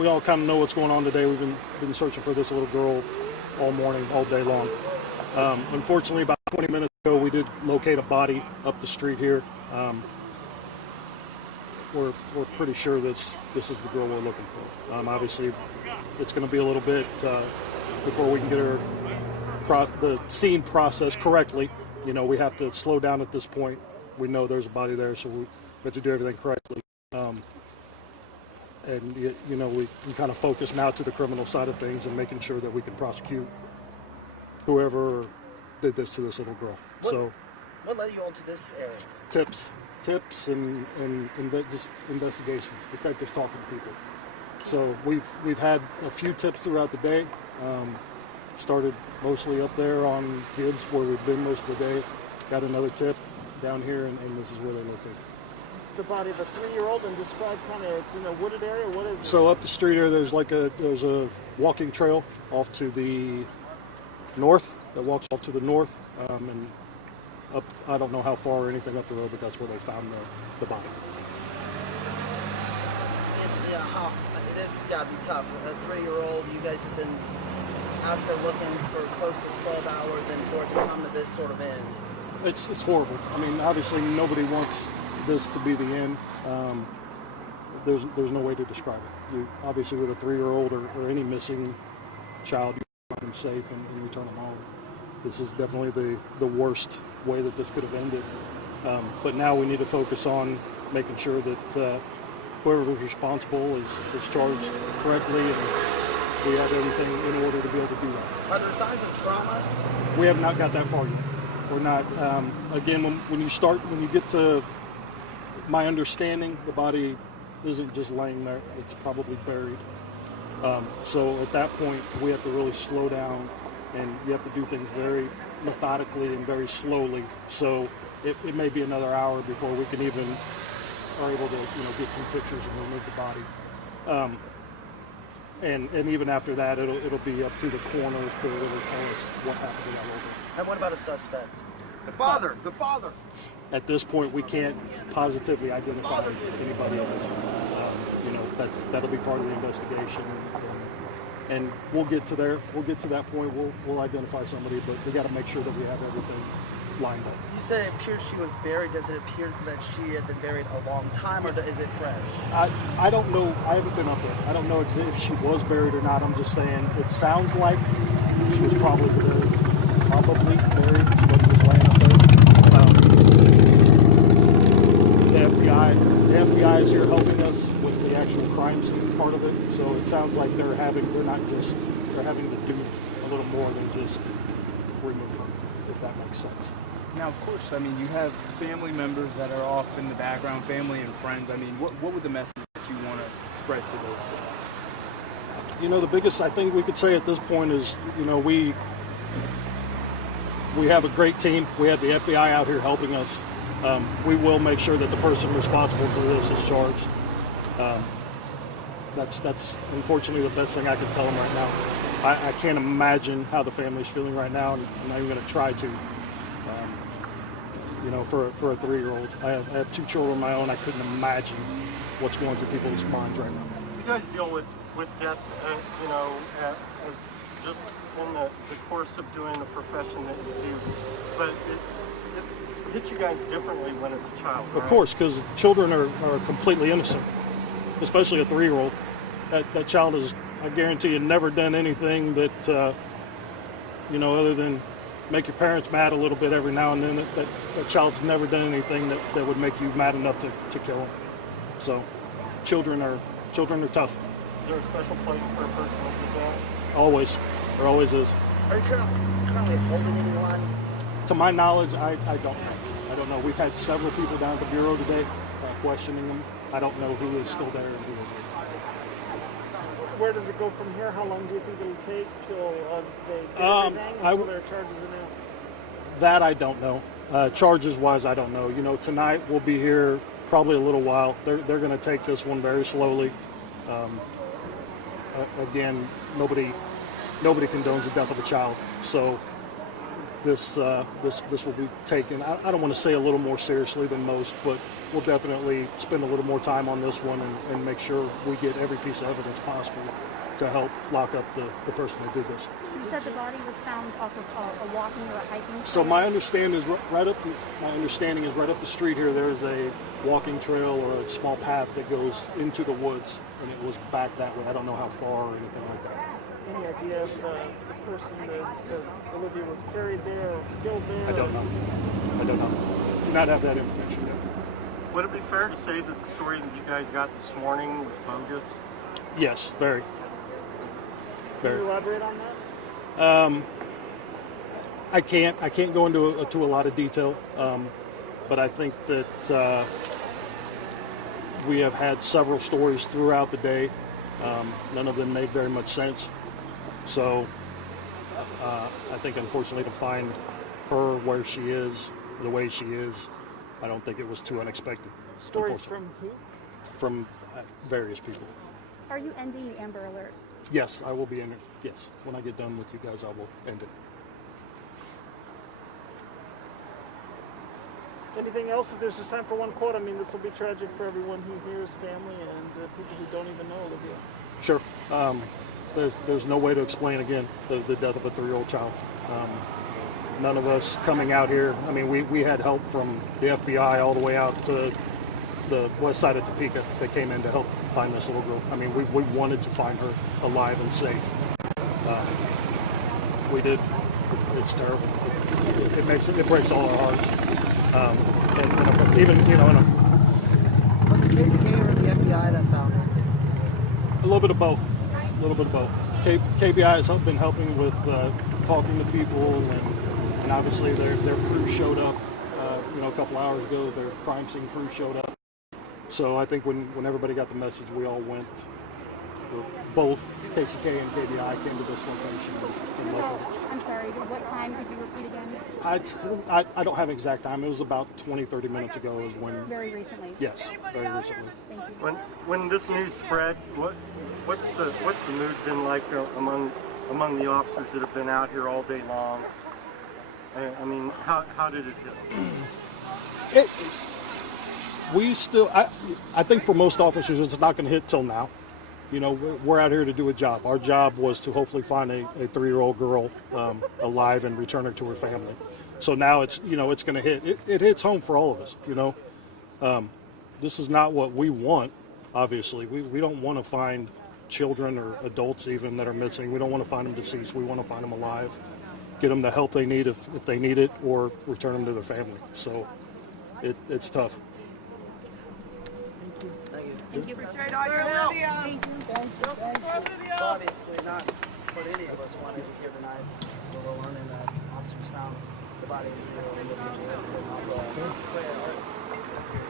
we all kind of know what's going on today. We've been searching for this little girl all morning, all day long. Unfortunately, about 20 minutes ago, we did locate a body up the street here. We're pretty sure this is the girl we're looking for. Obviously, it's going to be a little bit before we can get the scene processed correctly. You know, we have to slow down at this point. We know there's a body there, so we have to do everything correctly. And you know, we can kind of focus now to the criminal side of things and making sure that we can prosecute whoever did this to this little girl. What led you all to this area? Tips and just investigation, detectives talking to people. So we've had a few tips throughout the day. Started mostly up there on Gibbs, where we've been most of the day. Got another tip down here, and this is where they located. It's the body of a 3-year-old, and describe kind of, it's in a wooded area. What is it? So up the street here, there's a walking trail off to the north that walks off to the north, and up, I don't know how far or anything up the road, but that's where they found the body. It's got to be tough. A 3-year-old, you guys have been out here looking for close to 12 hours, and for it to come to this sort of end. It's horrible. I mean, obviously nobody wants this to be the end. There's no way to describe it. You obviously, with a 3-year-old or any missing child, you find them safe and return them home. This is definitely the worst way that this could have ended. But now we need to focus on making sure that whoever was responsible is charged correctly, and we have everything in order to be able to do that. Are there signs of trauma? We have not got that far yet. We're not. Again, when you get to my understanding, the body isn't just laying there; it's probably buried. So at that point, we have to really slow down, and you have to do things very methodically and very slowly. So it may be another hour before we can even are able to get some pictures and remove the body. And even after that, it'll be up to the coroner to really tell us what happened to that little girl. And what about a suspect? The father. At this point, we can't positively identify anybody else. That'll be part of the investigation, and we'll get to there. We'll get to that point. We'll identify somebody, but we got to make sure that we have everything lined up. You said it appears she was buried. Does it appear that she had been buried a long time, or is it fresh? I don't know. I haven't been up there. I don't know if she was buried or not. I'm just saying it sounds like she was probably buried. She wasn't just laying up there. The FBI is here helping us with the actual crime scene part of it. So it sounds like they're having to do a little more than just remove her, if that makes sense. Now, of course, I mean, you have family members that are off in the background, family and friends. I mean, what would the message that you want to spread to those people? The biggest I think we could say at this point is, we have a great team. We have the FBI out here helping us. We will make sure that the person responsible for this is charged. That's unfortunately the best thing I can tell them right now. I can't imagine how the family's feeling right now, and I'm not even going to try to. For a 3-year-old, I have 2 children of my own. I couldn't imagine what's going through people's minds right now. You guys deal with death, as just in the course of doing the profession that you do, but it hits you guys differently when it's a child, right? Of course, because children are completely innocent, especially a 3-year-old. That child is, I guarantee you, never done anything that, other than make your parents mad a little bit every now and then. That child's never done anything that would make you mad enough to kill them. So, children are tough. Is there a special place for a person like that? Always. There always is. Are you currently holding anyone? To my knowledge, I don't know. I don't know. We've had several people down at the Bureau today questioning them. I don't know who is still there and who isn't. Where does it go from here? How long do you think it'll take till they get everything until their charges announced? That I don't know. Charges-wise, I don't know. Tonight we'll be here probably a little while. They're going to take this one very slowly. Again, nobody condones the death of a child, so this will be taken. I don't want to say a little more seriously than most, but we'll definitely spend a little more time on this one and make sure we get every piece of evidence possible to help lock up the person that did this. You said the body was found off of a walking or a hiking trail? So my understanding is right up the street here. There's a walking trail or a small path that goes into the woods, and it was back that way. I don't know how far or anything like that. Any idea if the person that Olivia was carried there or was killed there? I don't know. Do not have that information yet. Would it be fair to say that the story that you guys got this morning was bogus? Yes, very. Can you elaborate on that? I can't go into a lot of detail, but I think that we have had several stories throughout the day. None of them made very much sense. So I think, unfortunately, to find her where she is, the way she is, I don't think it was too unexpected. Stories from who? From various people. Are you ending the Amber Alert? Yes, I will be in it. Yes, when I get done with you guys, I will end it. Anything else? If there's just time for one quote, I mean, this will be tragic for everyone who hears, family, and people who don't even know Olivia. Sure. There's no way to explain, again, the death of a 3-year-old child. None of us coming out here, I mean, we had help from the FBI all the way out to the west side of Topeka that came in to help find this little girl. I mean, we wanted to find her alive and safe. We did. It's terrible. It breaks all our hearts. And even, Was it KCK or the FBI that found her? a little bit of both. KBI has been helping with talking to people, and obviously their crew showed up. A couple hours ago, their crime scene crew showed up. So I think when everybody got the message, we all went. Both KCK and KBI came to this location and located. I'm sorry, what time could you repeat again? I don't have an exact time. It was about 20-30 minutes ago is when. Very recently? Yes, very recently. Thank you. When this news spread, what's the mood been like among the officers that have been out here all day long? I mean, how did it hit? I think for most officers, it's not going to hit till now. We're out here to do a job. Our job was to hopefully find a 3-year-old girl alive and return her to her family. So now it's going to hit. It hits home for all of us. This is not what we want. Obviously, we don't want to find children or adults even that are missing. We don't want to find them deceased. We want to find them alive, get them the help they need if they need it, or return them to their family. So it's tough. Thank you. Thank you. Appreciate all your help. Thank you. So obviously not what any of us wanted to hear tonight. We're learning that officers found the body of Olivia Jansen off a trail